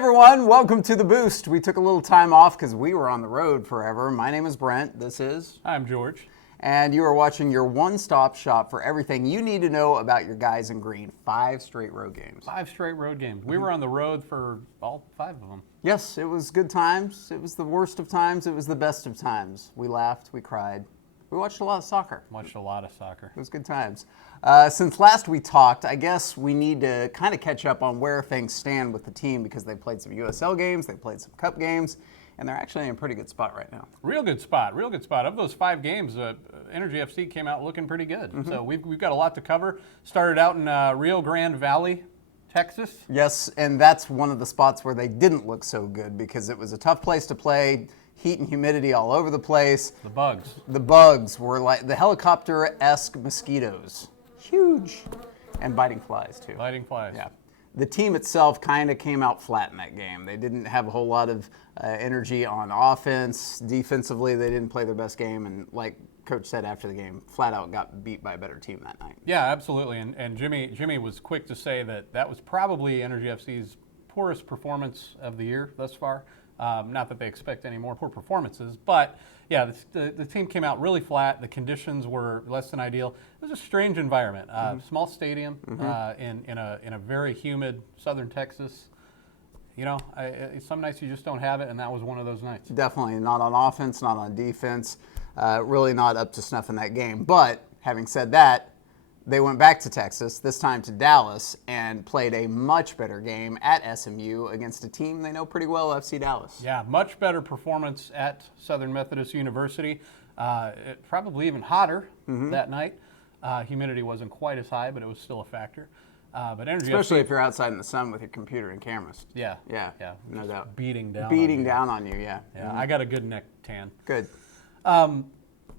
everyone, welcome to The Boost. We took a little time off because we were on the road forever. My name is Brent, this is... I'm George. And you are watching your one-stop shop for everything you need to know about your guys in green. 5 straight road games. 5 straight road games. We were on the road for all 5 of them. Yes, it was good times. It was the worst of times. It was the best of times. We laughed, we cried. We watched a lot of soccer. Watched a lot of soccer. It was good times. Since last we talked, I guess we need to kind of catch up on where things stand with the team because they played some USL games, they played some Cup games, and they're actually in a pretty good spot right now. Real good spot, real good spot. Of those 5 games, Energy FC came out looking pretty good. So we've got a lot to cover. Started out in Rio Grande Valley, Texas. Yes, and that's one of the spots where they didn't look so good because it was a tough place to play. Heat and humidity all over the place. The bugs. The bugs were like the helicopter-esque mosquitoes. Huge. And biting flies, too. Biting flies. Yeah. The team itself kind of came out flat in that game. They didn't have a whole lot of energy on offense. Defensively, they didn't play their best game. And like Coach said after the game, flat out got beat by a better team that night. Yeah, absolutely. And Jimmy was quick to say that was probably Energy FC's poorest performance of the year thus far. Not that they expect any more poor performances, but yeah, the team came out really flat. The conditions were less than ideal. It was a strange environment. Small stadium in a very humid southern Texas. You know, some nights you just don't have it, and that was one of those nights. Definitely not on offense, not on defense. Really not up to snuff in that game. But having said that, they went back to Texas, this time to Dallas, and played a much better game at SMU against a team they know pretty well, FC Dallas. Yeah, much better performance at Southern Methodist University. Probably even hotter that night. Humidity wasn't quite as high, but it was still a factor. But Energy Especially FC, if you're outside in the sun with your computer and cameras. Yeah, no doubt. Beating down on you, yeah. Yeah, I got a good neck tan. Good.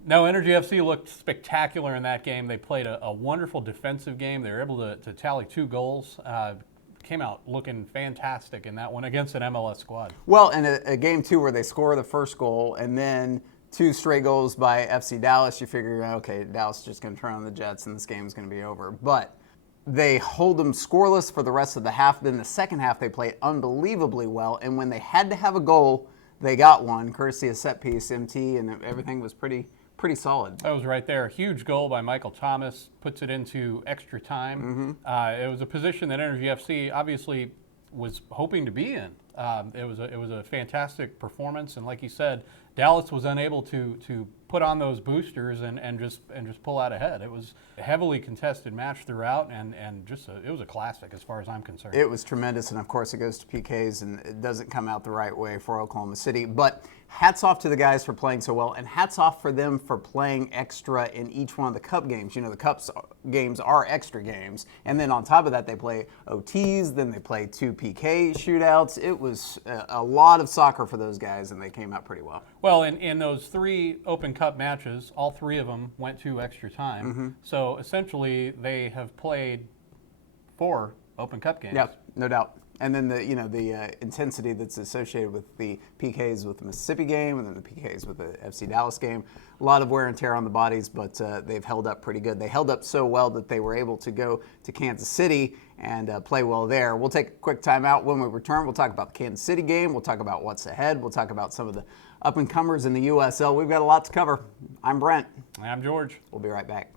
No, Energy FC looked spectacular in that game. They played a wonderful defensive game. They were able to tally 2 goals. Came out looking fantastic in that one against an MLS squad. Well, and a game, too, where they score the first goal and then 2 straight goals by FC Dallas, you figure, okay, Dallas is just going to turn on the Jets and this game is going to be over. But they hold them scoreless for the rest of the half. Then the second half, they played unbelievably well. And when they had to have a goal, they got one, courtesy of set piece, MT, and everything was pretty solid. That was right there. A huge goal by Michael Thomas, puts it into extra time. It was a position that Energy FC obviously was hoping to be in. It was a fantastic performance, and like you said, Dallas was unable to put on those boosters and just pull out ahead. It was a heavily contested match throughout, and it was a classic as far as I'm concerned. It was tremendous, and of course it goes to PKs, and it doesn't come out the right way for Oklahoma City. But hats off to the guys for playing so well, and hats off for them for playing extra in each one of the Cup games. You know, the Cup games are extra games, and then on top of that, they play OTs, then they play 2 PK shootouts. It was a lot of soccer for those guys, and they came out pretty well. Well, in those 3 Open Cup matches, all 3 of them went to extra time. So essentially, they have played 4 Open Cup games. Yeah, no doubt. And then the intensity that's associated with the PKs with the Mississippi game and then the PKs with the FC Dallas game. A lot of wear and tear on the bodies, but they've held up pretty good. They held up so well that they were able to go to Kansas City and play well there. We'll take a quick time out. When we return, we'll talk about the Kansas City game. We'll talk about what's ahead. We'll talk about some of the up-and-comers in the USL. We've got a lot to cover. I'm Brent. I'm George. We'll be right back.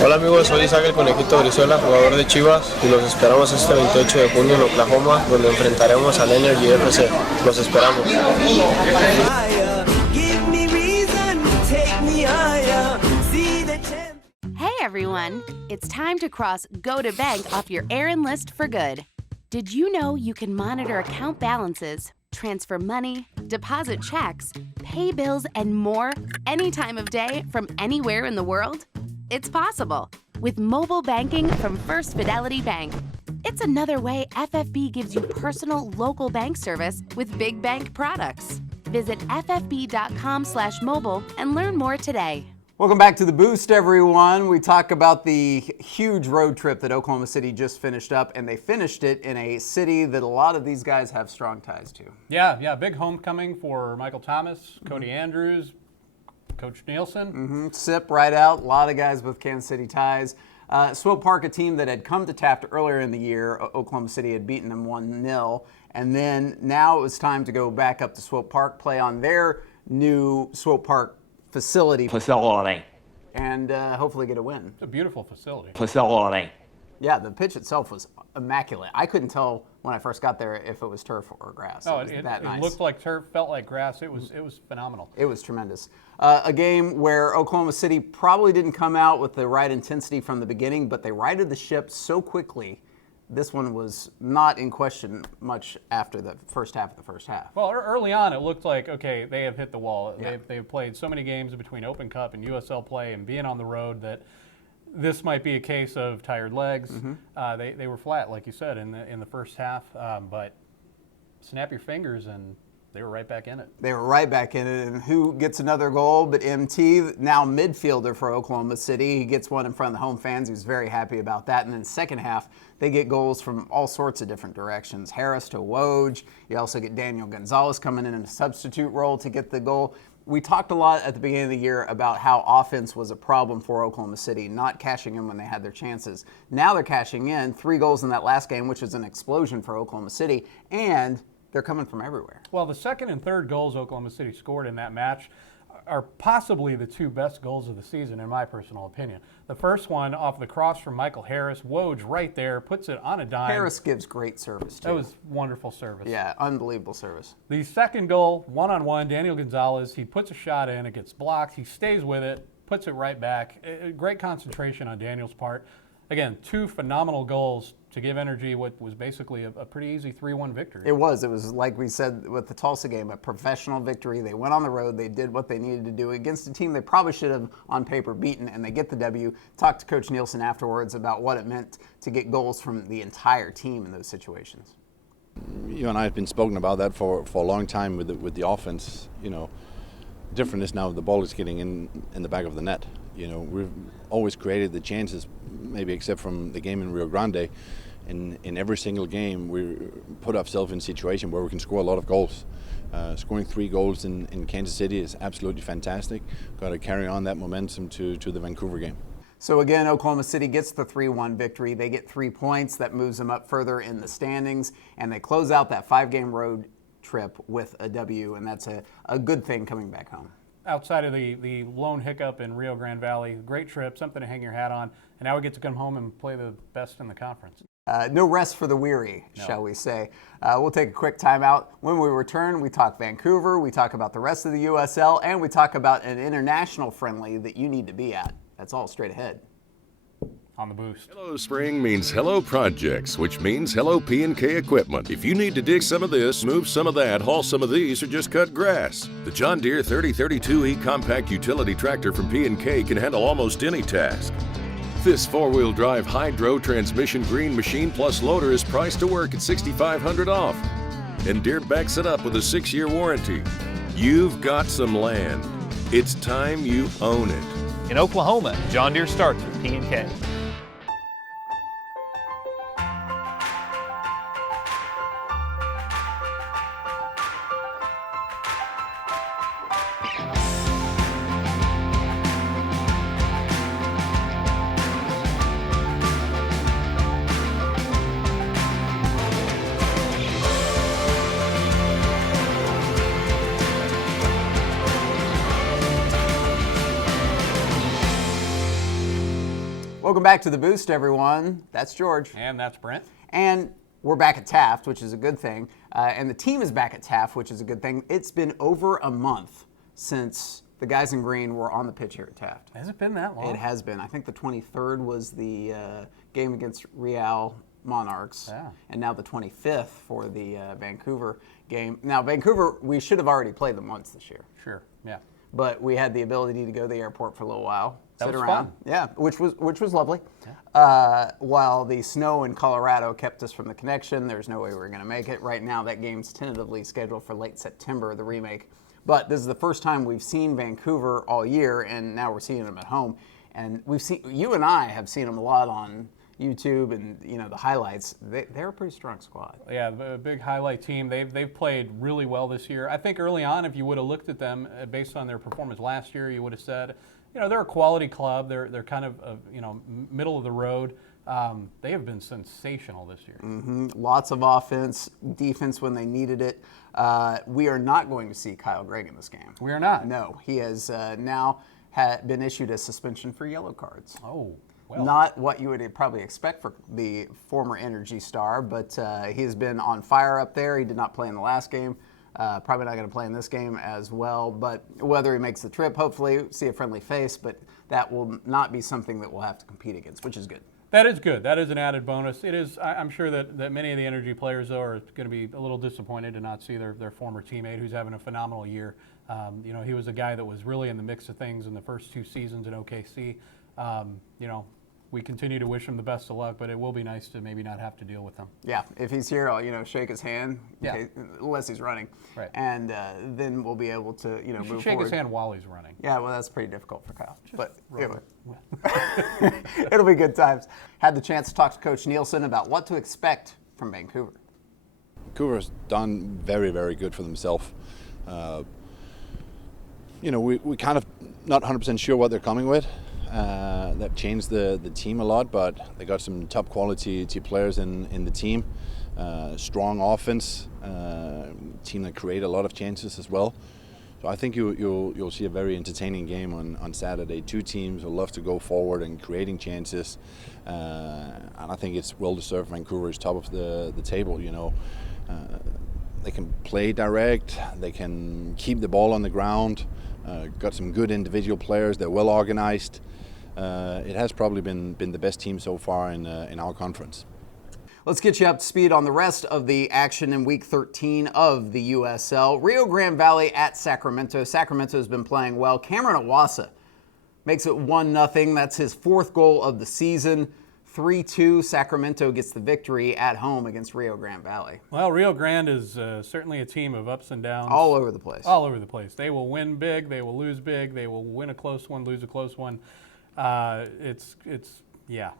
Hola amigos, soy Isaac el Conejito Brizuela, jugador de Chivas, y los esperamos este 28 de junio en Oklahoma, donde enfrentaremos al Energy FC. Los esperamos. Hey everyone, it's time to cross Go to Bank off your errand list for good. Did you know you can monitor account balances, transfer money, deposit checks, pay bills, and more any time of day from anywhere in the world? It's possible with mobile banking from First Fidelity Bank. It's another way FFB gives you personal local bank service with big bank products. Visit ffb.com/mobile and learn more today. Welcome back to The Boost, everyone. We talk about the huge road trip that Oklahoma City just finished up, and they finished it in a city that a lot of these guys have strong ties to. Yeah, big homecoming for Michael Thomas, Cody Andrews, Coach Nielsen. Sip right out, a lot of guys with Kansas City ties. Swope Park, a team that had come to Taft earlier in the year. Oklahoma City had beaten them 1-0, and then now it was time to go back up to Swope Park, play on their new Swope Park facility, and hopefully get a win. It's a beautiful facility. Yeah, the pitch itself was immaculate. I couldn't tell when I first got there if it was turf or grass. Oh, it was that nice. It looked like turf, felt like grass. It was phenomenal. It was tremendous. A game where Oklahoma City probably didn't come out with the right intensity from the beginning, but they righted the ship so quickly. This one was not in question much after the first half of the first half. Well, early on, it looked like, okay, they have hit the wall. Yeah. They've played so many games between Open Cup and USL play and being on the road that this might be a case of tired legs. They were flat, like you said, in the first half, but snap your fingers and they were right back in it. They were right back in it, and who gets another goal but MT, now midfielder for Oklahoma City. He gets one in front of the home fans. He was very happy about that. And then second half, they get goals from all sorts of different directions. Harris to Woj. You also get Daniel Gonzalez coming in a substitute role to get the goal. We talked a lot at the beginning of the year about how offense was a problem for Oklahoma City, not cashing in when they had their chances. Now they're cashing in. 3 goals in that last game, which is an explosion for Oklahoma City, and they're coming from everywhere. Well, the second and third goals Oklahoma City scored in that match are possibly the 2 best goals of the season, in my personal opinion. The first one off the cross from Michael Harris, Woj right there, puts it on a dime. Harris gives great service, too. That was wonderful service. Yeah, unbelievable service. The second goal, one-on-one, Daniel Gonzalez, he puts a shot in, it gets blocked, he stays with it, puts it right back. Great concentration on Daniel's part. Again, 2 phenomenal goals to give Energy what was basically a pretty easy 3-1 victory. It was like we said with the Tulsa game, a professional victory. They went on the road, they did what they needed to do against a team they probably should have on paper beaten, and they get the W. Talked to Coach Nielsen afterwards about what it meant to get goals from the entire team in those situations. You and I have been spoken about that for a long time with the offense. Different is now the ball is getting in the back of the net. We've always created the chances, maybe except from the game in Rio Grande. In every single game, we put ourselves in a situation where we can score a lot of goals. Scoring 3 goals in Kansas City is absolutely fantastic. Got to carry on that momentum to the Vancouver game. So again, Oklahoma City gets the 3-1 victory. They get 3 points. That moves them up further in the standings, and they close out that 5-game road trip with a W, and that's a good thing coming back home. Outside of the lone hiccup in Rio Grande Valley, great trip, something to hang your hat on, and now we get to come home and play the best in the conference. No rest for the weary, shall we say. We'll take a quick timeout. When we return, we talk Vancouver, we talk about the rest of the USL, and we talk about an international friendly that you need to be at. That's all straight ahead. On the Boost. Hello Spring means Hello Projects, which means Hello P&K Equipment. If you need to dig some of this, move some of that, haul some of these, or just cut grass, the John Deere 3032E compact utility tractor from P&K can handle almost any task. This 4-wheel drive hydro transmission green machine plus loader is priced to work at $6,500 off. And Deere backs it up with a 6-year warranty. You've got some land. It's time you own it. In Oklahoma, John Deere starts with P&K. Welcome back to The Boost, everyone. That's George. And that's Brent. And we're back at Taft, which is a good thing. And the team is back at Taft, which is a good thing. It's been over a month since the guys in green were on the pitch here at Taft. Has it been that long? It has been. I think the 23rd was the game against Real Monarchs. Yeah. And now the 25th for the Vancouver game. Now, Vancouver, we should have already played them once this year. Sure, yeah. But we had the ability to go to the airport for a little while. That sit was around. fun. Yeah, which was lovely. Yeah. While the snow in Colorado kept us from the connection, there's no way we were going to make it. Right now, that game's tentatively scheduled for late September, the remake. But this is the first time we've seen Vancouver all year, and now we're seeing them at home. And you and I have seen them a lot on YouTube and the highlights. They're a pretty strong squad. Yeah, a big highlight team. They've played really well this year. I think early on, if you would have looked at them based on their performance last year, you would have said, they're a quality club. They're kind of middle of the road. They have been sensational this year. Lots of offense, defense when they needed it. We are not going to see Kyle Gregg in this game. We are not. No, he has now been issued a suspension for yellow cards. Oh. Well. Not what you would probably expect for the former Energy star, but he has been on fire up there. He did not play in the last game. Probably not going to play in this game as well. But whether he makes the trip, hopefully see a friendly face. But that will not be something that we'll have to compete against, which is good. That is good. That is an added bonus. It is. I'm sure that many of the Energy players, though, are going to be a little disappointed to not see their former teammate who's having a phenomenal year. He was a guy that was really in the mix of things in the first 2 seasons in OKC. We continue to wish him the best of luck, but it will be nice to maybe not have to deal with him. Yeah, if he's here, I'll shake his hand, yeah. Unless he's running. Right. And then we'll be able to, move forward. Shake his hand while he's running. Yeah, well, that's pretty difficult for Kyle. But anyway, it'll be good times. Had the chance to talk to Coach Nielsen about what to expect from Vancouver. Vancouver's done very, very good for themselves. We kind of not 100% sure what they're coming with. That changed the team a lot, but they got some top quality players in the team. Strong offense, team that create a lot of chances as well. So I think you'll see a very entertaining game on Saturday. 2 teams who love to go forward and creating chances, and I think it's well deserved. Vancouver is top of the table. They can play direct. They can keep the ball on the ground. Got some good individual players. They're well organized. It has probably been the best team so far in our conference. Let's get you up to speed on the rest of the action in Week 13 of the USL. Rio Grande Valley at Sacramento. Sacramento has been playing well. Cameron Iwasa makes it 1-0. That's his 4th goal of the season. 3-2, Sacramento gets the victory at home against Rio Grande Valley. Well, Rio Grande is certainly a team of ups and downs. All over the place. All over the place. They will win big. They will lose big. They will win a close one, lose a close one. Yeah.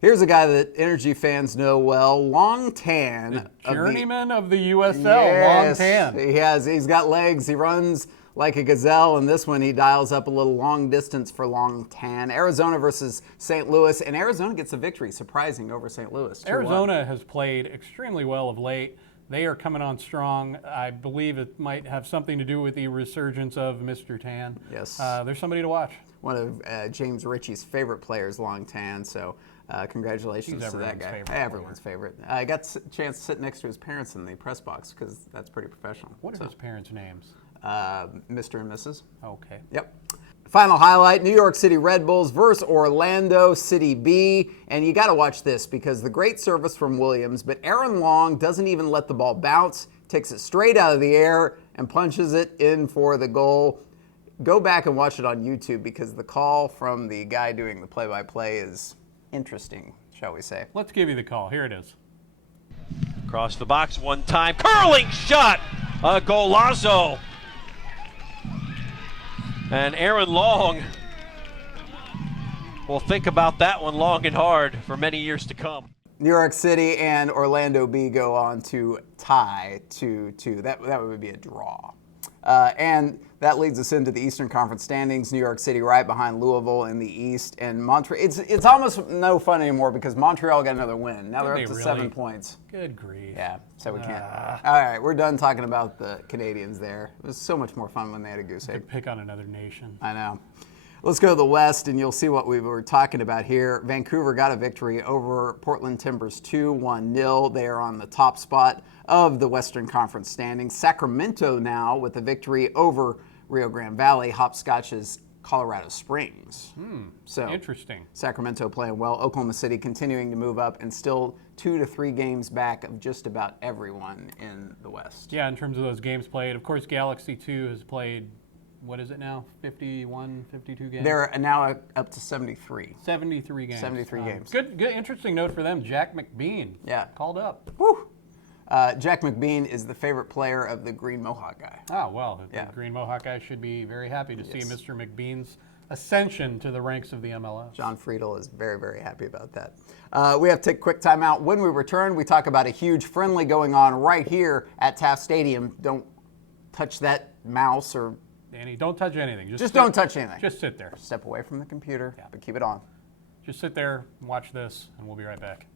Here's a guy that Energy fans know well, Long Tan. The journeyman of the USL, yes, Long Tan. He's got legs. He runs like a gazelle. And this one, he dials up a little long distance for Long Tan. Arizona versus St. Louis. And Arizona gets a victory, surprising, over St. Louis. 2-1. Arizona has played extremely well of late. They are coming on strong. I believe it might have something to do with the resurgence of Mr. Tan. Yes. There's somebody to watch. One of James Ritchie's favorite players, Long Tan. So congratulations to that guy. Everyone's favorite. I got a chance to sit next to his parents in the press box because that's pretty professional. What are his parents' names? Mr. and Mrs. Okay. Yep. Final highlight, New York City Red Bulls versus Orlando City B. And you got to watch this because the great service from Williams, but Aaron Long doesn't even let the ball bounce, takes it straight out of the air and punches it in for the goal. Go back and watch it on YouTube because the call from the guy doing the play-by-play is interesting, shall we say. Let's give you the call. Here it is. Across the box one time. Curling shot! A golazo! And Aaron Long will think about that one long and hard for many years to come. New York City and Orlando B go on to tie 2-2. That would be a draw. And that leads us into the Eastern Conference standings. New York City right behind Louisville in the East, and Montreal. It's almost no fun anymore because Montreal got another win. Now they're up to really? 7 points. Good grief. Yeah, so we can't. All right, we're done talking about the Canadians there. It was so much more fun when they had a goose egg. Pick on another nation. I know. Let's go to the West, and you'll see what we were talking about here. Vancouver got a victory over Portland Timbers 2-1-0. They are on the top spot of the Western Conference standings. Sacramento now with a victory over Rio Grande Valley, Hopscotch's Colorado Springs. So interesting. Sacramento playing well. Oklahoma City continuing to move up and still 2 to 3 games back of just about everyone in the West. Yeah, in terms of those games played. Of course, Galaxy 2 has played, what is it now, 51, 52 games? They're now up to 73. 73 games. 73 games. Good, interesting note for them. Jack McBean. Yeah. Called up. Woo! Jack McBean is the favorite player of the Green Mohawk guy. Oh, well, the Yeah. Green Mohawk guy should be very happy to see Mr. McBean's ascension to the ranks of the MLS. John Friedel is very, very happy about that. We have to take a quick timeout. When we return, we talk about a huge friendly going on right here at Taft Stadium. Don't touch that mouse or... Danny, don't touch anything. Just don't touch anything. Just sit there. Step away from the computer, but keep it on. Just sit there, watch this, and we'll be right back.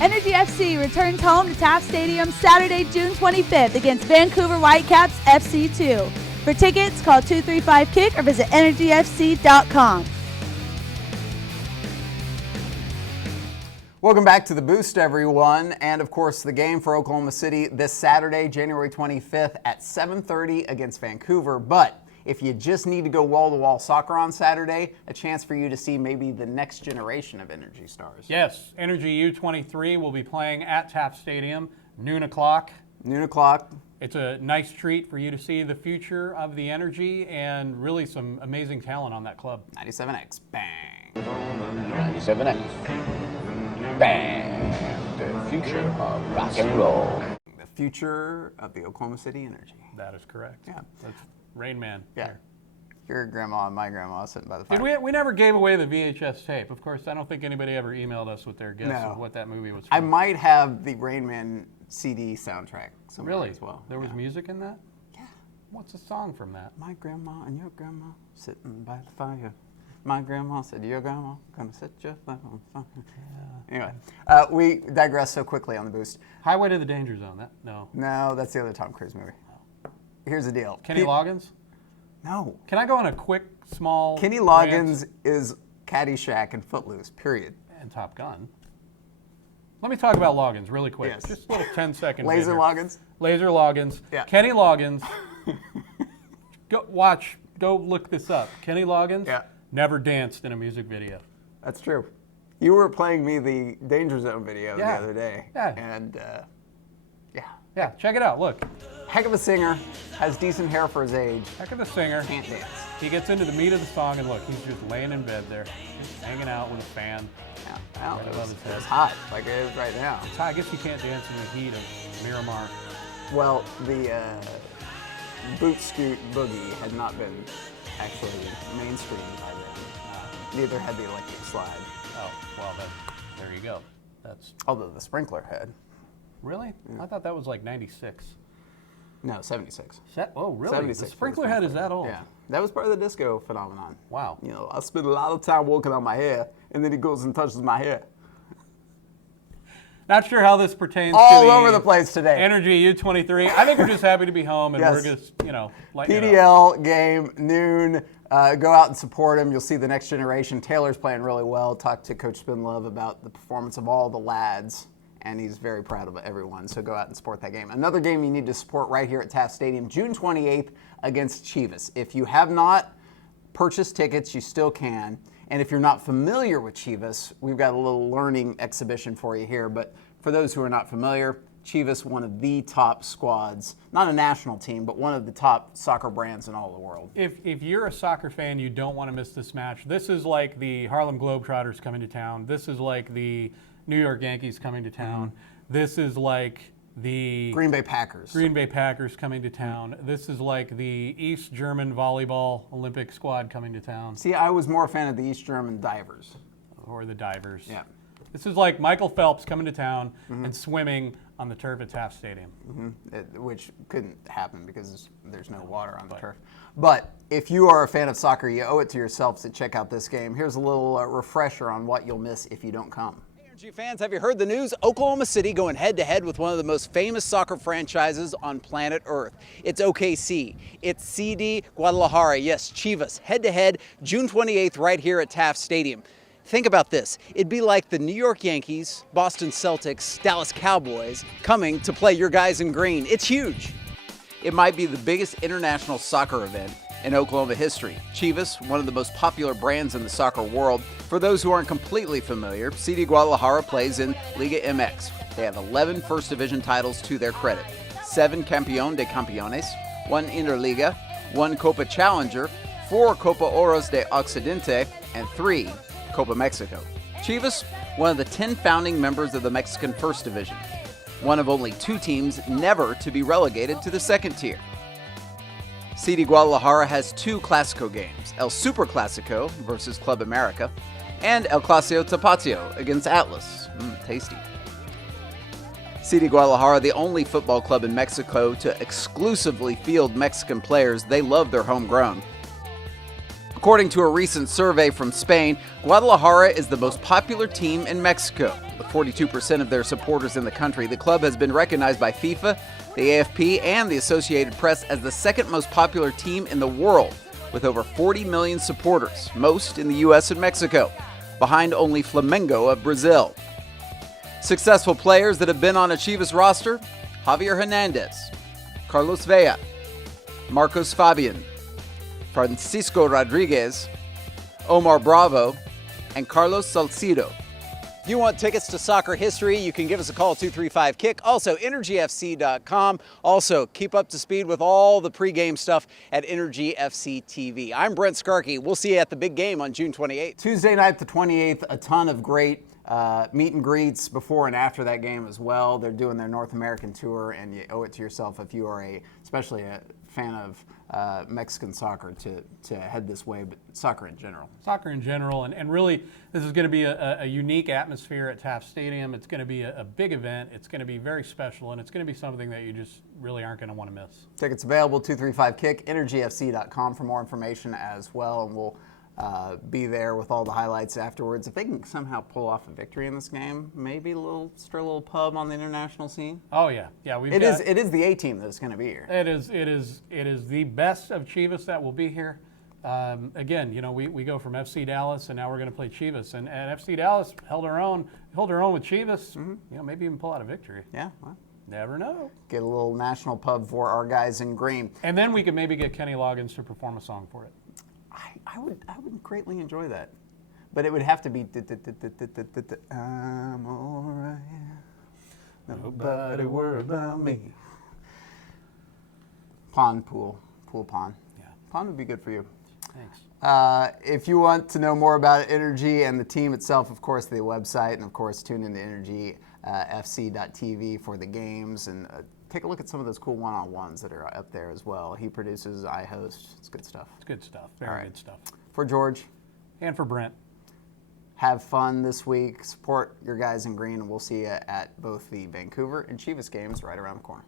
Energy FC returns home to Taft Stadium Saturday, June 25th against Vancouver Whitecaps FC2. For tickets, call 235-KICK or visit energyfc.com. Welcome back to The Boost, everyone. And, of course, the game for Oklahoma City this Saturday, January 25th at 7:30 against Vancouver. But if you just need to go wall-to-wall soccer on Saturday, a chance for you to see maybe the next generation of Energy stars. Yes, Energy U23 will be playing at Taft Stadium, noon o'clock. Noon o'clock. It's a nice treat for you to see the future of the Energy and really some amazing talent on that club. 97X. Bang. 97X. Bang. The future of rock and roll. The future of the Oklahoma City Energy. That is correct. Yeah. That's Rain Man. Yeah. There. Your grandma and my grandma sitting by the fire. We never gave away the VHS tape. Of course, I don't think anybody ever emailed us with their guess of what that movie was from. I might have the Rain Man CD soundtrack somewhere Really? as well. There was music in that? Yeah. What's a song from that? My grandma and your grandma sitting by the fire. My grandma said, your grandma gonna set your life on fire. Anyway, we digress so quickly on the Boost. Highway to the Danger Zone. No, that's the other Tom Cruise movie. Here's the deal. Kenny Loggins? No. Can I go on a quick, small Kenny Loggins is Caddyshack and Footloose, period. And Top Gun. Let me talk about Loggins really quick. Yes. Just a little 10-second Laser Loggins? Laser Loggins. Yeah. Kenny Loggins. Go look this up. Kenny Loggins never danced in a music video. That's true. You were playing me the Danger Zone video the other day. Yeah. And, Yeah, check it out. Look. Heck of a singer, has decent hair for his age. Heck of a singer. Can't dance. He gets into the meat of the song, and look, he's just laying in bed there, just hanging out with a fan. Yeah, well, Right it above was, his head. it was hot, like it is right now. So I guess you can't dance in the heat of Miramar. Well, the boot scoot boogie had not been actually mainstream by then. Neither had the electric slide. Oh, well, there you go. That's Although the sprinkler had. really? I thought that was like 96. No, 76. Oh, really? 76 The for sprinkler head is that old? Yeah, that was part of the disco phenomenon. Wow. You know, I spend a lot of time working on my hair, and then he goes and touches my hair. Not sure how this pertains All to over the place today. Energy U23. I think we're just happy to be home, and Yes. we're just, lighting it up. PDL game, noon. Go out and support him. You'll see the next generation. Taylor's playing really well. Talked to Coach Spinlove about the performance of all the lads, and he's very proud of everyone. So go out and support that game. Another game you need to support right here at Taft Stadium, June 28th against Chivas. If you have not purchased tickets, you still can. And if you're not familiar with Chivas, we've got a little learning exhibition for you here. But for those who are not familiar, Chivas, one of the top squads, not a national team, but one of the top soccer brands in all the world. If you're a soccer fan, you don't want to miss this match. This is like the Harlem Globetrotters coming to town. This is like the New York Yankees coming to town. This is like the Green Bay Packers. Green Bay Packers coming to town. This is like the East German volleyball Olympic squad coming to town. See, I was more a fan of the East German divers. Or the divers. Yeah. This is like Michael Phelps coming to town and swimming on the turf at Taft Stadium. Which couldn't happen because there's no water on the turf. But if you are a fan of soccer, you owe it to yourselves to check out this game. Here's a little refresher on what you'll miss if you don't come. Hey, Energy fans, have you heard the news? Oklahoma City going head-to-head with one of the most famous soccer franchises on planet Earth. It's OKC. It's CD Guadalajara. Yes, Chivas. Head-to-head, June 28th, right here at Taft Stadium. Think about this. It'd be like the New York Yankees, Boston Celtics, Dallas Cowboys coming to play your guys in green. It's huge. It might be the biggest international soccer event in Oklahoma history. Chivas, one of the most popular brands in the soccer world. For those who aren't completely familiar, CD Guadalajara plays in Liga MX. They have 11 First Division titles to their credit. 7 Campeón de Campeones, 1 Interliga, 1 Copa Challenger, 4 Copa Oros de Occidente, and 3 Copa Mexico. Chivas, one of the 10 founding members of the Mexican First Division. One of only 2 teams never to be relegated to the second tier. CD Guadalajara has 2 Clásico games, El Super Clásico versus Club America, and El Clásico Tapatio against Atlas. Tasty. CD Guadalajara, the only football club in Mexico to exclusively field Mexican players. They love their homegrown. According to a recent survey from Spain, Guadalajara is the most popular team in Mexico. With 42% of their supporters in the country, the club has been recognized by FIFA, the AFP, and the Associated Press as the second most popular team in the world, with over 40 million supporters, most in the U.S. and Mexico, behind only Flamengo of Brazil. Successful players that have been on a Chivas roster: Javier Hernandez, Carlos Vela, Marcos Fabian, Francisco Rodriguez, Omar Bravo, and Carlos Salcido. If you want tickets to soccer history, you can give us a call, 235-KICK. Also, EnergyFC.com. Also, keep up to speed with all the pregame stuff at Energy FC TV. I'm Brent Skarkey. We'll see you at the big game on June 28th. Tuesday night, the 28th, a ton of great meet and greets before and after that game as well. They're doing their North American tour, and you owe it to yourself if you are especially a fan of Mexican soccer to head this way, but soccer in general. Soccer in general, and really this is going to be a unique atmosphere at Taft Stadium. It's going to be a big event. It's going to be very special, and it's going to be something that you just really aren't going to want to miss. Tickets available, 235-KICK, EnergyFC.com for more information as well, and we'll be there with all the highlights afterwards. If they can somehow pull off a victory in this game, maybe start a little pub on the international scene. Oh yeah. It is the A team that's going to be here. It is the best of Chivas that will be here. Again, we go from FC Dallas and now we're going to play Chivas, and FC Dallas held their own with Chivas. Mm-hmm. Maybe even pull out a victory. Yeah. Well, never know. Get a little national pub for our guys in green. And then we could maybe get Kenny Loggins to perform a song for it. I would greatly enjoy that, but it would have to be I'm alright. Nobody worry about me. Pool pond. Yeah, pond would be good for you. Thanks. If you want to know more about Energy and the team itself, of course, the website, and of course, tune into EnergyFC.tv for the games, and take a look at some of those cool one-on-ones that are up there as well. He produces, I host. It's good stuff. It's good stuff. Very good stuff. For George. And for Brent. Have fun this week. Support your guys in green, and we'll see you at both the Vancouver and Chivas games right around the corner.